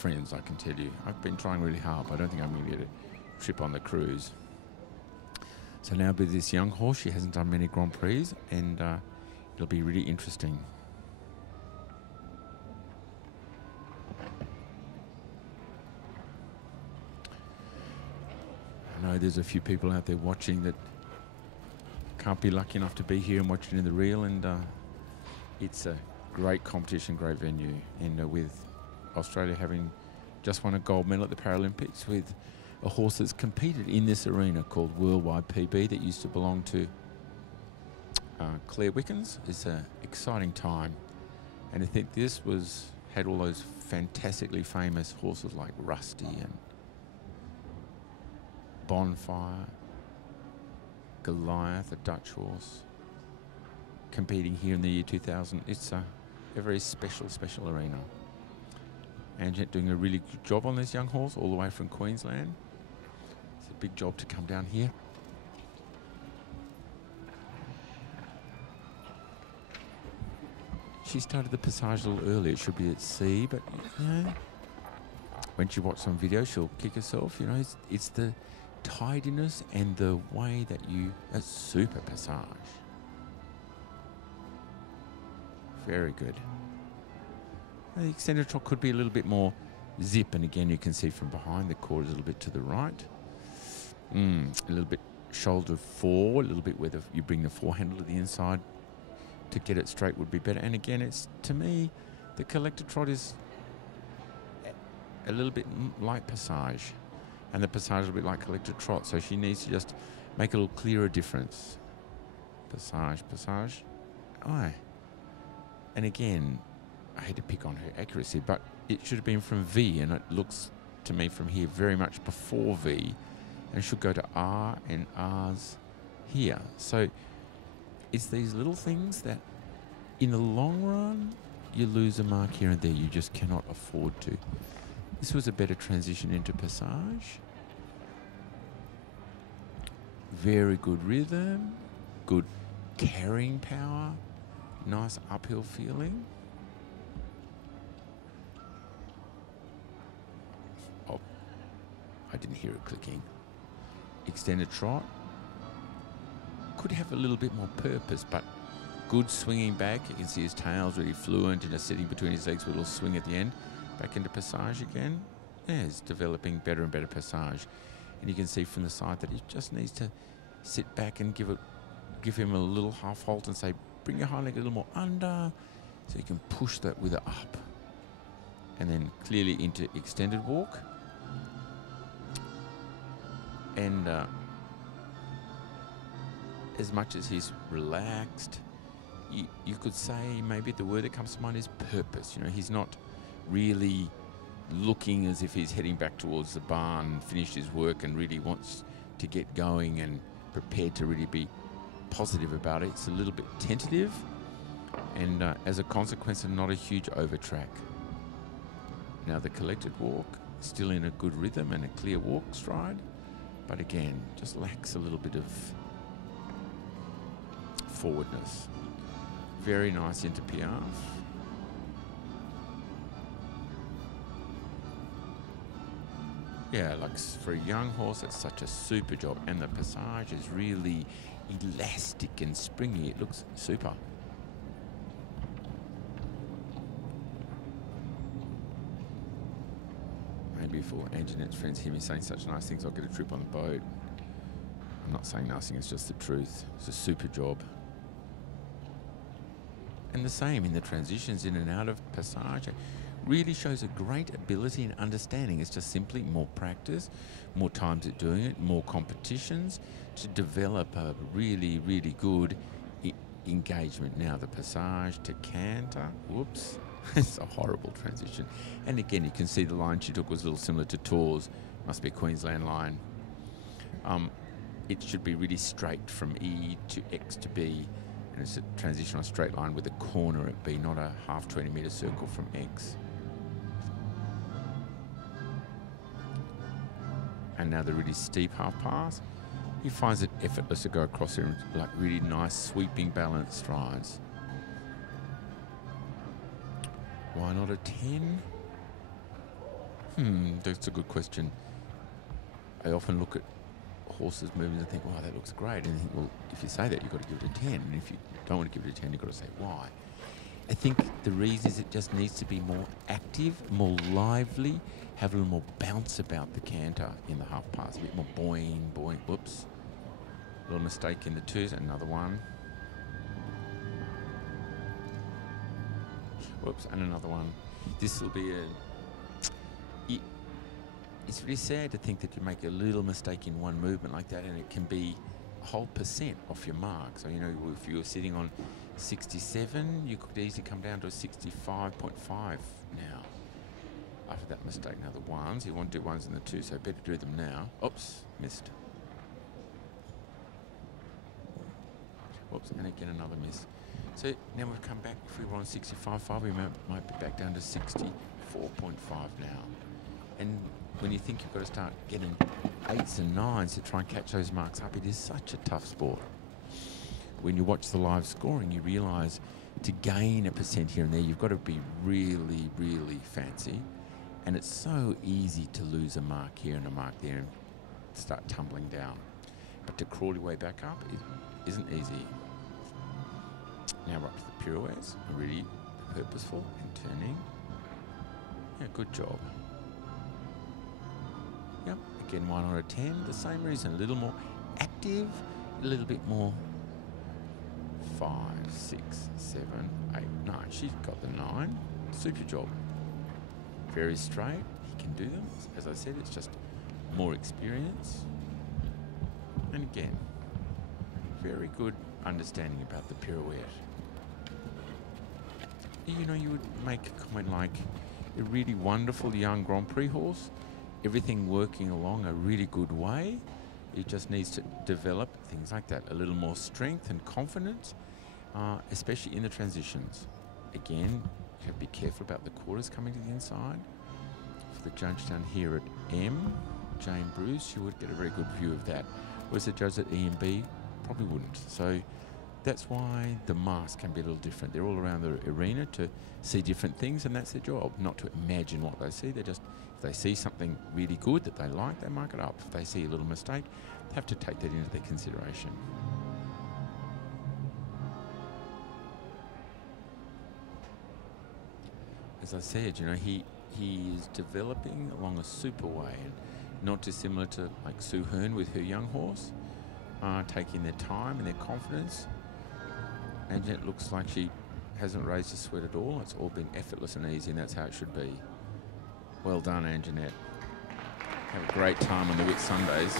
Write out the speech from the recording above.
friends, I can tell you. I've been trying really hard, but I don't think I'm going to get a trip on the cruise. So now with this young horse, she hasn't done many Grand Prix, and it'll be really interesting. I know there's a few people out there watching that can't be lucky enough to be here and watch it in the reel, and it's a great competition, great venue, and with Australia having just won a gold medal at the Paralympics with a horse that's competed in this arena called Worldwide PB that used to belong to Claire Wickens. It's an exciting time, and I think this had all those fantastically famous horses like Rusty and Bonfire, Goliath, a Dutch horse, competing here in the year 2000. It's a very special arena. Anjanette doing a really good job on this young horse all the way from Queensland. It's a big job to come down here. She started the passage a little early. It should be at C, but you know, when she watched some video, she'll kick herself. You know, it's the tidiness and the way that a super passage. Very good. The extended trot could be a little bit more zip, and again you can see from behind the cord is a little bit to the right. A little bit shoulder forward, a little bit where you bring the forehandle to the inside to get it straight would be better. And again, it's, to me, the collector trot is a little bit like passage, and the passage is a bit like collector trot, so she needs to just make a little clearer difference. Passage, passage. Aye. And again, I hate to pick on her accuracy, but it should have been from V, and it looks to me from here very much before V, and should go to R, and R's here. So it's these little things that in the long run you lose a mark here and there. You just cannot afford to. This was a better transition into passage. Very good rhythm, good carrying power, nice uphill feeling. Oh, I didn't hear it clicking. Extended trot. Could have a little bit more purpose, but good swinging back. You can see his tail's really fluent and just sitting between his legs with a little swing at the end. Back into passage again. Yeah, it's developing better and better passage. And you can see from the side that he just needs to sit back and give him a little half halt and say, bring your hind leg a little more under, so you can push that with it up. And then clearly into extended walk. And as much as he's relaxed, you could say maybe the word that comes to mind is purpose. You know, he's not really looking as if he's heading back towards the barn, finished his work and really wants to get going and prepared to really be positive about it. It's a little bit tentative, and as a consequence, not a huge overtrack. Now the collected walk, still in a good rhythm and a clear walk stride, but again, just lacks a little bit of forwardness. Very nice into piaffe. Yeah, like for a young horse, it's such a super job, and the passage is really elastic and springy. It looks super. Maybe for Anjanette's friends hear me saying such nice things, I'll get a trip on the boat. I'm not saying nothing, it's just the truth. It's a super job. And the same in the transitions in and out of passage. It really shows a great ability and understanding. It's just simply more practice, more times at doing it, more competitions to develop a really, really good engagement. Now the passage to canter, whoops, it's a horrible transition. And again, you can see the line she took was a little similar to Tor's, must be a Queensland line. It should be really straight from E to X to B, and it's a transition on a straight line with a corner at B, not a half 20-metre circle from X. And now the really steep half pass. He finds it effortless to go across there in like really nice sweeping balanced strides. Why not a 10? That's a good question. I often look at horses' movements and think, wow, that looks great. And I think, well, if you say that, you've got to give it a 10. And if you don't want to give it a 10, you've got to say why. I think the reason is it just needs to be more active, more lively, have a little more bounce about the canter in the half pass, a bit more boing, boing. Whoops. A little mistake in the twos, another one. Whoops, and another one. This will be it's really sad to think that you make a little mistake in one movement like that and it can be a whole % off your mark. So, you know, if you were sitting on 67, you could easily come down to a 65.5 now after that mistake. Now the ones, you want to do ones and the twos, so better do them now. Oops, missed. Whoops, and again another miss. So now we've come back, if we were on 65.5, we might be back down to 64.5 now. And when you think you've got to start getting 8s and 9s to try and catch those marks up, it is such a tough sport. When you watch the live scoring, you realise to gain a % here and there, you've got to be really, really fancy. And it's so easy to lose a mark here and a mark there and start tumbling down. But to crawl your way back up, it isn't easy. Now we're up to the pirouettes, really purposeful and turning. Yeah, good job. Yep, again 1 out of 10, the same reason, a little more active, a little bit more 5, 6, 7, 8, 9. She's got the 9, super job. Very straight, he can do them. As I said, it's just more experience. And again, very good understanding about the pirouette. You know, you would make a comment like a really wonderful young Grand Prix horse, everything working along a really good way. It just needs to develop things like that, a little more strength and confidence, especially in the transitions. Again, you have to be careful about the quarters coming to the inside. For the judge down here at M, Jane Bruce, you would get a very good view of that. Whereas the judge at E and B probably wouldn't. So that's why the masks can be a little different. They're all around the arena to see different things, and that's their job, not to imagine what they see. They just, if they see something really good that they like, they mark it up. If they see a little mistake, they have to take that into their consideration. As I said, you know, he is developing along a super way, and not dissimilar to like Sue Hearn with her young horse, taking their time and their confidence. Anjanette looks like she hasn't raised a sweat at all. It's all been effortless and easy, and that's how it should be. Well done, Anjanette. Have a great time on the Whit Sundays.